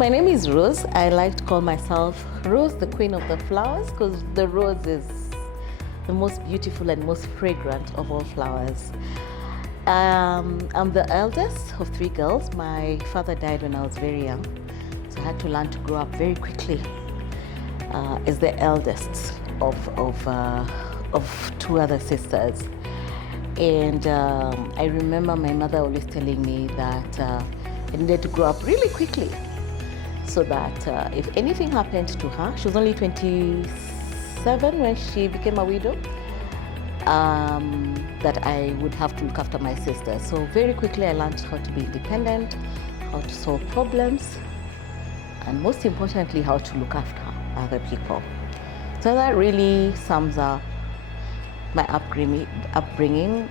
My name is Rose. I like to call myself Rose, the queen of the flowers, because the rose is the most beautiful and most fragrant of all flowers. I'm the eldest of 3 girls. My father died when I was very young, so I had to learn to grow up very quickly as the eldest of 2 other sisters. And I remember my mother always telling me that I needed to grow up really quickly, so that if anything happened to her, she was only 27 when she became a widow, that I would have to look after my sister. So very quickly I learned how to be independent, how to solve problems, and most importantly, how to look after other people. So that really sums up my upbringing,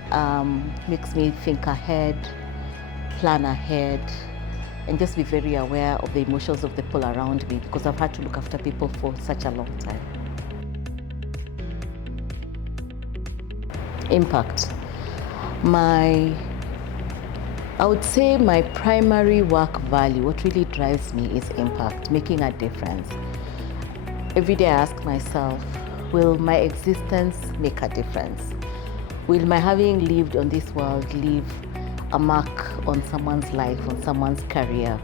makes me think ahead, plan ahead, and just be very aware of the emotions of the people around me, because I've had to look after people for such a long time. Impact. I would say my primary work value, what really drives me, is impact, making a difference. Every day I ask myself, will my existence make a difference? Will my having lived on this world leave a mark on someone's life, on someone's career?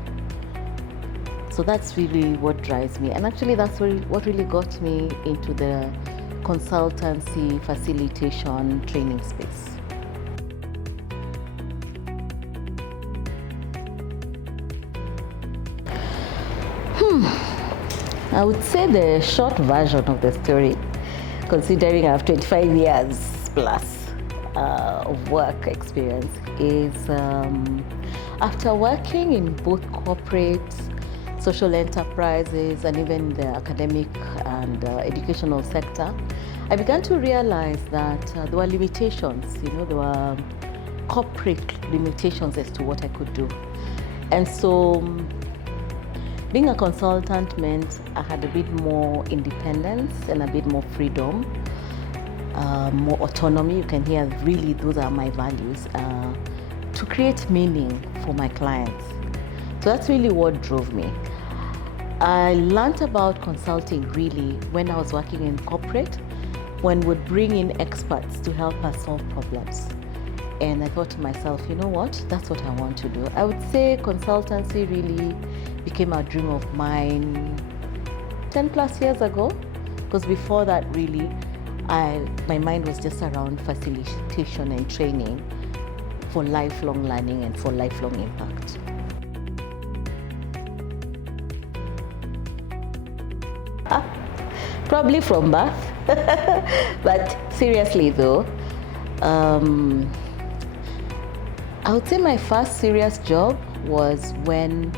So that's really what drives me. And actually that's what really got me into the consultancy, facilitation, training space. I would say the short version of the story, considering I have 25 years plus of work experience, is after working in both corporate, social enterprises, and even the academic and educational sector, I began to realize that there were limitations, there were corporate limitations as to what I could do. And so being a consultant meant I had a bit more independence and a bit more freedom, more autonomy. You can hear really those are my values, to create meaning for my clients. So that's really what drove me. I learned about consulting really when I was working in corporate, when we'd bring in experts to help us solve problems. And I thought to myself, you know what, that's what I want to do. I would say consultancy really became a dream of mine 10 plus years ago, because before that really, my mind was just around facilitation and training for lifelong learning and for lifelong impact. Probably from birth, but seriously though, I would say my first serious job was when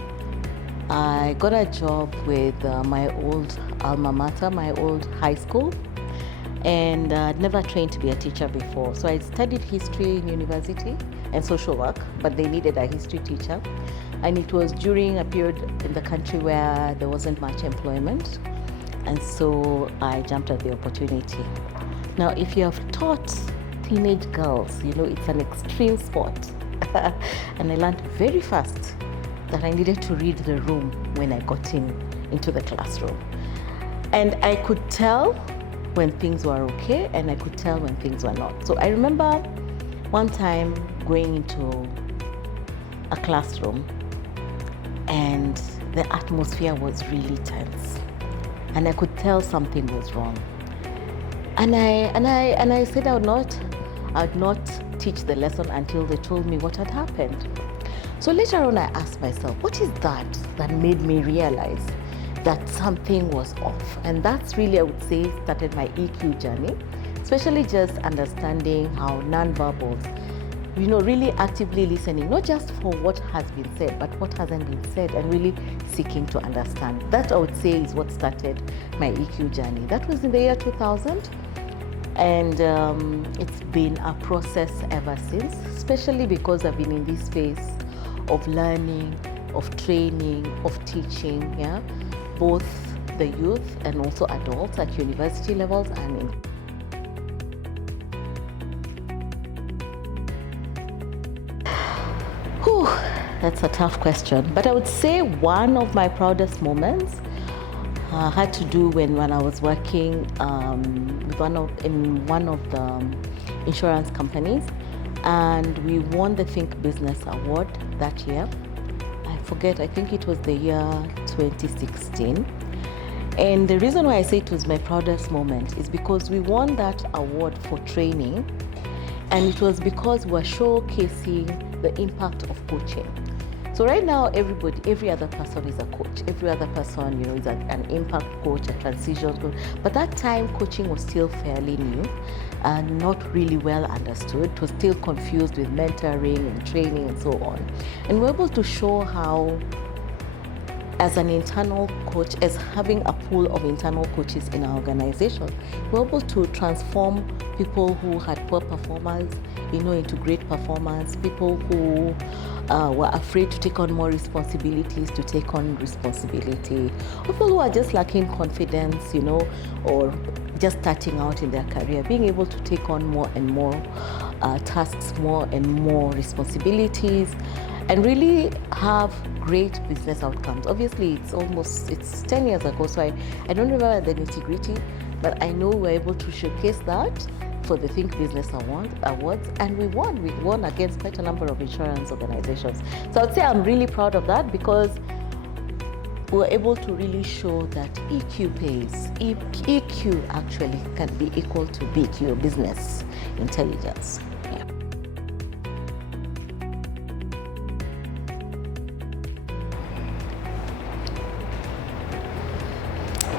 I got a job with my old alma mater, my old high school, and I'd never trained to be a teacher before. So I studied history in university and social work, but they needed a history teacher. And it was during a period in the country where there wasn't much employment. And so I jumped at the opportunity. Now, if you have taught teenage girls, it's an extreme sport. And I learned very fast that I needed to read the room when I got into the classroom. And I could tell when things were okay, and I could tell when things were not. So I remember one time going into a classroom and the atmosphere was really tense. And I could tell something was wrong. And I said I would not teach the lesson until they told me what had happened. So later on I asked myself, what is that made me realize that something was off? And that's really, I would say, started my EQ journey, especially just understanding how nonverbals, really actively listening, not just for what has been said, but what hasn't been said, and really seeking to understand. That, I would say, is what started my EQ journey. That was in the year 2000. And it's been a process ever since, especially because I've been in this space of learning, of training, of teaching, both the youth and also adults at university levels and in. That's a tough question. But I would say one of my proudest moments had to do when I was working with in one of the insurance companies, and we won the Think Business Award that year. I forget, I think it was the year 2016. And the reason why I say it was my proudest moment is because we won that award for training, and it was because we were showcasing the impact of coaching. So right now, every other person is a coach. Every other person, is an impact coach, a transition coach. But that time, coaching was still fairly new and not really well understood. It was still confused with mentoring and training and so on. And we're able to show how, as an internal coach, as having a pool of internal coaches in our organization, we're able to transform people who had poor performance, into great performance, people who were afraid to take on more responsibilities, to take on responsibility, people who are just lacking confidence, or just starting out in their career, being able to take on more and more tasks, more and more responsibilities, and really have great business outcomes. Obviously, it's 10 years ago, so I don't remember the nitty-gritty, but I know we're able to showcase that for the Think Business Awards, and we won against quite a number of insurance organizations. So I'd say I'm really proud of that, because we were able to really show that EQ pays. EQ actually can be equal to BQ, business intelligence. Yeah.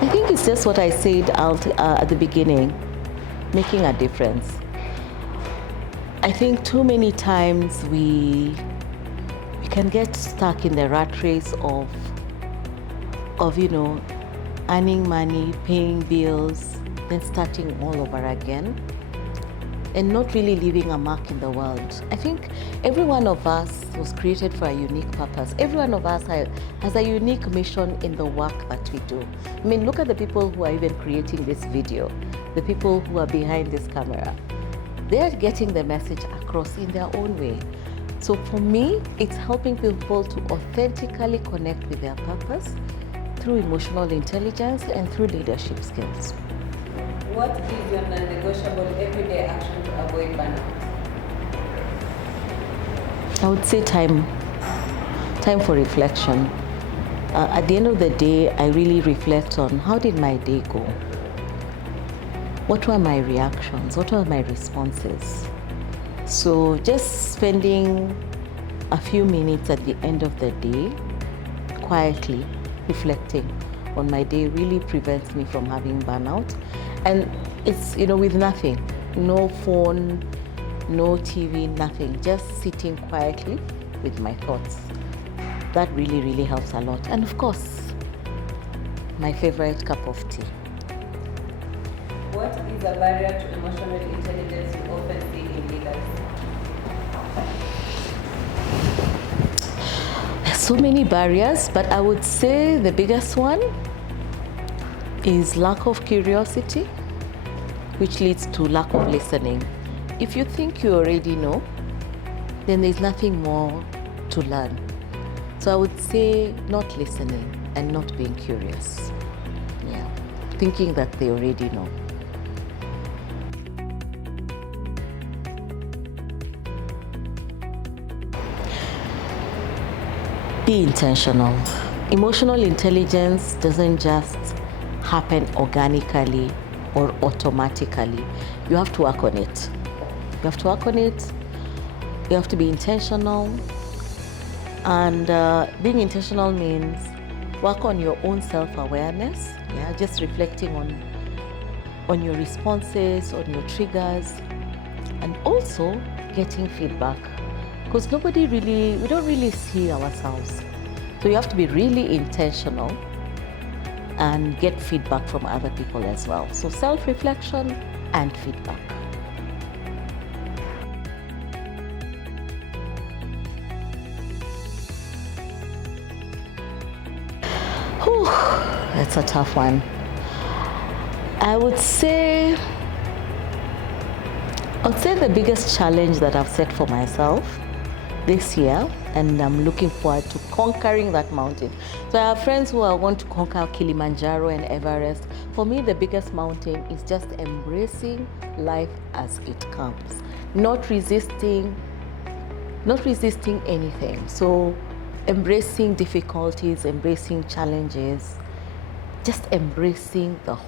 I think it's just what I said at the beginning, making a difference. I think too many times we can get stuck in the rat race of earning money, paying bills, then starting all over again, and not really leaving a mark in the world. I think every one of us was created for a unique purpose. Every one of us has a unique mission in the work that we do. I mean, look at the people who are even creating this video, the people who are behind this camera. They're getting the message across in their own way. So for me, it's helping people to authentically connect with their purpose through emotional intelligence and through leadership skills. What is your non-negotiable everyday action to avoid burnout? I would say time for reflection. At the end of the day, I really reflect on how did my day go? What were my reactions? What were my responses? So just spending a few minutes at the end of the day, quietly reflecting on my day, really prevents me from having burnout. And it's, with nothing, no phone, no TV, nothing, just sitting quietly with my thoughts. That really, really helps a lot. And of course, my favorite cup of tea. What is a barrier to emotional intelligence you often see in leaders? There's so many barriers, but I would say the biggest one is lack of curiosity, which leads to lack of listening. If you think you already know, then there's nothing more to learn. So I would say not listening and not being curious. Yeah, thinking that they already know. Be intentional. Emotional intelligence doesn't just happen organically or automatically. You have to work on it. You have to work on it. You have to be intentional. And being intentional means work on your own self-awareness. Yeah, just reflecting on your responses, on your triggers, and also getting feedback. Because we don't really see ourselves. So you have to be really intentional and get feedback from other people as well. So self-reflection and feedback. Whew, that's a tough one. I would say the biggest challenge that I've set for myself, this year, and I'm looking forward to conquering that mountain. So I have friends who want to conquer Kilimanjaro and Everest. For me, the biggest mountain is just embracing life as it comes, not resisting anything. So embracing difficulties, embracing challenges, just embracing the